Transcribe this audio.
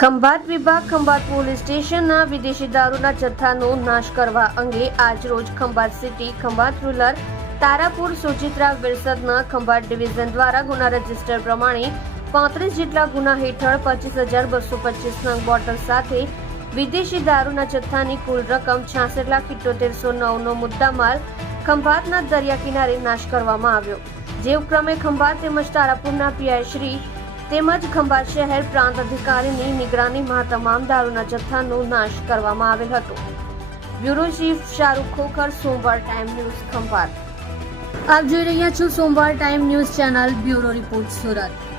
ખંભાત વિભાગ, ખંભાત પોલીસ સ્ટેશનના વિદેશી દારૂના જથ્થાનો નાશ કરવા અંગે આજરોજ ખંભાત સિટી, ખંભાત રૂરલ, તારાપુર, સુચિત્રા વિરસદના ખંભાત ડિવિઝન દ્વારા ગુના રજિસ્ટર પ્રમાણે પાંત્રીસ જેટલા ગુના હેઠળ પચીસ હજાર બસો પચીસ નંગ બોટલ સાથે વિદેશી દારૂના જથ્થાની કુલ રકમ છાસઠ લાખ ઇઠ્યોતેરસો નવનો મુદ્દામાલ ખંભાતના દરિયા કિનારે નાશ કરવામાં આવ્યો. જે ઉપક્રમે ખંભાત તેમજ તારાપુરના પીઆઈ શ્રી તેમજ ખંભાત શહેર પ્રાંત અધિકારીની નિગરાનીમાં તમામ દારૂના જથ્થાનો નાશ કરવામાં આવેલ હતો. બ્યુરો ચીફ શાહરૂખ ખોખર, સોમવાર ટાઈમ ન્યૂઝ ખંભાત. આપ જોઈ રહ્યા છો સોમવાર time news channel, bureau report Surat.